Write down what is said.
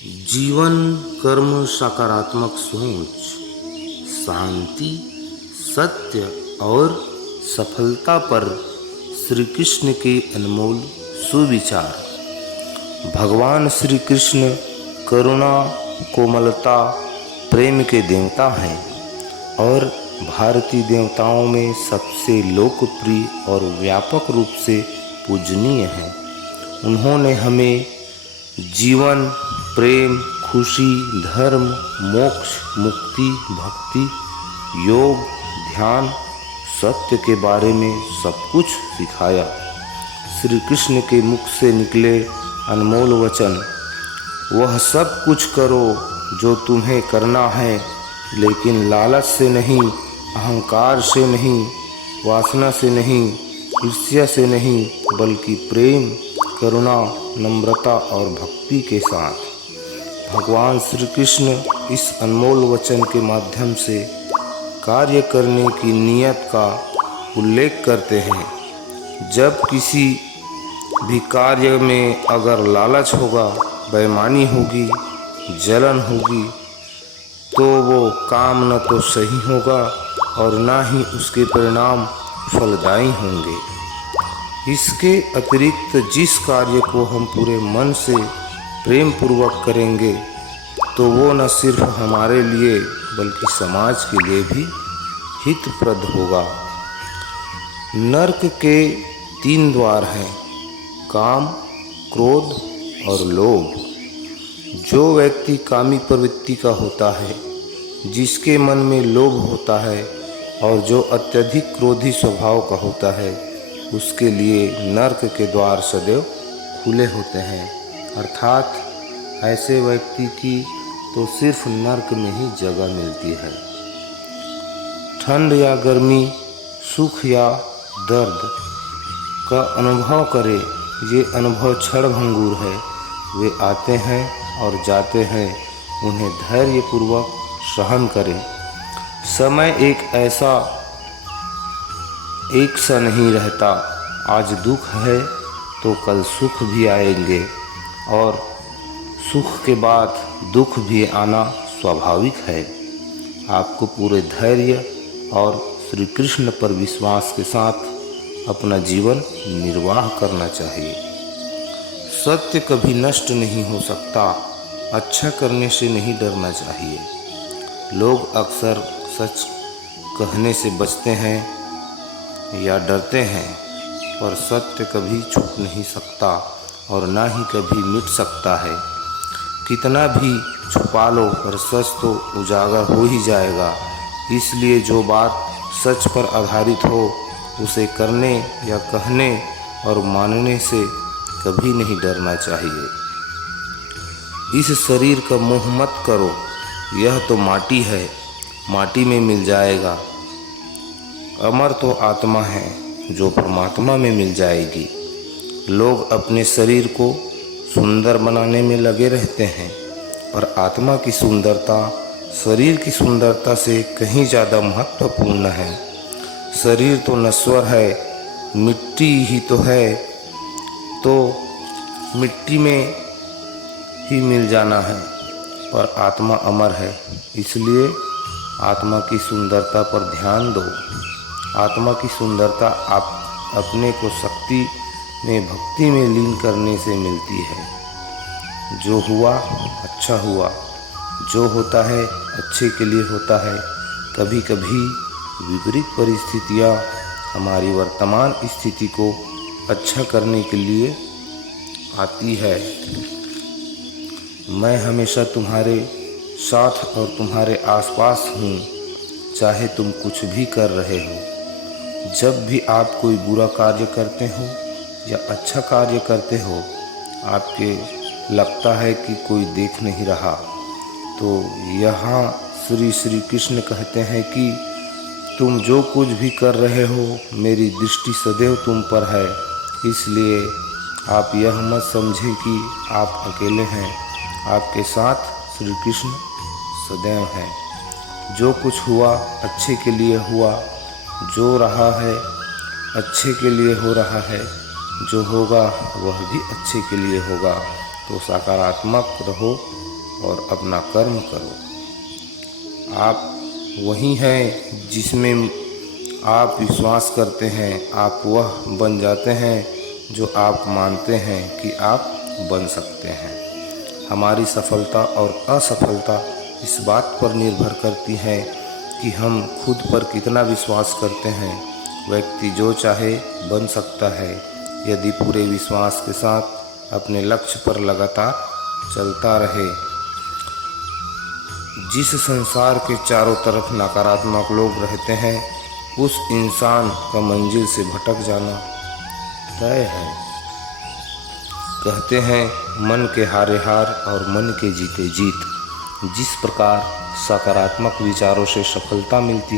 जीवन कर्म सकारात्मक सोच, शांति, सत्य और सफलता पर श्री कृष्ण के अनमोल सुविचार। भगवान श्री कृष्ण करुणा, कोमलता, प्रेम के देवता हैं और भारतीय देवताओं में सबसे लोकप्रिय और व्यापक रूप से पूजनीय हैं। उन्होंने हमें जीवन, प्रेम, खुशी, धर्म, मोक्ष, मुक्ति, भक्ति, योग, ध्यान, सत्य के बारे में सब कुछ सिखाया। श्री कृष्ण के मुख से निकले अनमोल वचन, वह सब कुछ करो जो तुम्हें करना है, लेकिन लालच से नहीं, अहंकार से नहीं, वासना से नहीं, ईर्ष्या से नहीं, बल्कि प्रेम, करुणा, नम्रता और भक्ति के साथ। भगवान श्री कृष्ण इस अनमोल वचन के माध्यम से कार्य करने की नीयत का उल्लेख करते हैं। जब किसी भी कार्य में अगर लालच होगा, बेईमानी होगी, जलन होगी, तो वो काम न तो सही होगा और ना ही उसके परिणाम फलदायी होंगे। इसके अतिरिक्त जिस कार्य को हम पूरे मन से प्रेम पूर्वक करेंगे, तो वो न सिर्फ हमारे लिए बल्कि समाज के लिए भी हितप्रद होगा। नरक के 3 द्वार हैं, काम, क्रोध और लोभ। जो व्यक्ति कामी प्रवृत्ति का होता है, जिसके मन में लोभ होता है और जो अत्यधिक क्रोधी स्वभाव का होता है, उसके लिए नरक के द्वार सदैव खुले होते हैं। अर्थात ऐसे व्यक्ति की तो सिर्फ नरक में ही जगह मिलती है। ठंड या गर्मी, सुख या दर्द का अनुभव करे, ये अनुभव क्षणभंगुर है। वे आते हैं और जाते हैं, उन्हें धैर्यपूर्वक सहन करें। समय एक सा नहीं रहता। आज दुख है तो कल सुख भी आएंगे और सुख के बाद दुख भी आना स्वाभाविक है। आपको पूरे धैर्य और श्री कृष्ण पर विश्वास के साथ अपना जीवन निर्वाह करना चाहिए। सत्य कभी नष्ट नहीं हो सकता। अच्छा करने से नहीं डरना चाहिए। लोग अक्सर सच कहने से बचते हैं या डरते हैं, पर सत्य कभी छुप नहीं सकता और ना ही कभी मिट सकता है। कितना भी छुपा लो, पर सच तो उजागर हो ही जाएगा। इसलिए जो बात सच पर आधारित हो, उसे करने या कहने और मानने से कभी नहीं डरना चाहिए। इस शरीर का मोह मत करो, यह तो माटी है, माटी में मिल जाएगा। अमर तो आत्मा है, जो परमात्मा में मिल जाएगी। लोग अपने शरीर को सुंदर बनाने में लगे रहते हैं, पर आत्मा की सुंदरता शरीर की सुंदरता से कहीं ज़्यादा महत्वपूर्ण है। शरीर तो नश्वर है, मिट्टी ही तो है, तो मिट्टी में ही मिल जाना है, पर आत्मा अमर है। इसलिए आत्मा की सुंदरता पर ध्यान दो। आत्मा की सुंदरता आप अपने को शक्ति में, भक्ति में लीन करने से मिलती है। जो हुआ अच्छा हुआ, जो होता है अच्छे के लिए होता है। कभी कभी विपरीत परिस्थितियाँ हमारी वर्तमान स्थिति को अच्छा करने के लिए आती है। मैं हमेशा तुम्हारे साथ और तुम्हारे आसपास हूँ, चाहे तुम कुछ भी कर रहे हो। जब भी आप कोई बुरा कार्य करते हो या अच्छा कार्य करते हो, आपके लगता है कि कोई देख नहीं रहा, तो यहाँ श्री कृष्ण कहते हैं कि तुम जो कुछ भी कर रहे हो, मेरी दृष्टि सदैव तुम पर है। इसलिए आप यह मत समझें कि आप अकेले हैं। आपके साथ श्री कृष्ण सदैव हैं। जो कुछ हुआ अच्छे के लिए हुआ, जो रहा है अच्छे के लिए हो रहा है, जो होगा वह भी अच्छे के लिए होगा। तो सकारात्मक रहो, और अपना कर्म करो। आप वही हैं जिसमें आप विश्वास करते हैं, आप वह बन जाते हैं जो आप मानते हैं कि आप बन सकते हैं। हमारी सफलता और असफलता इस बात पर निर्भर करती है कि हम खुद पर कितना विश्वास करते हैं। व्यक्ति जो चाहे बन सकता है यदि पूरे विश्वास के साथ अपने लक्ष्य पर लगातार चलता रहे। जिस संसार के चारों तरफ नकारात्मक लोग रहते हैं उस इंसान का मंजिल से भटक जाना तय है। कहते हैं मन के हारे हार और मन के जीते जीत। जिस प्रकार सकारात्मक विचारों से सफलता मिलती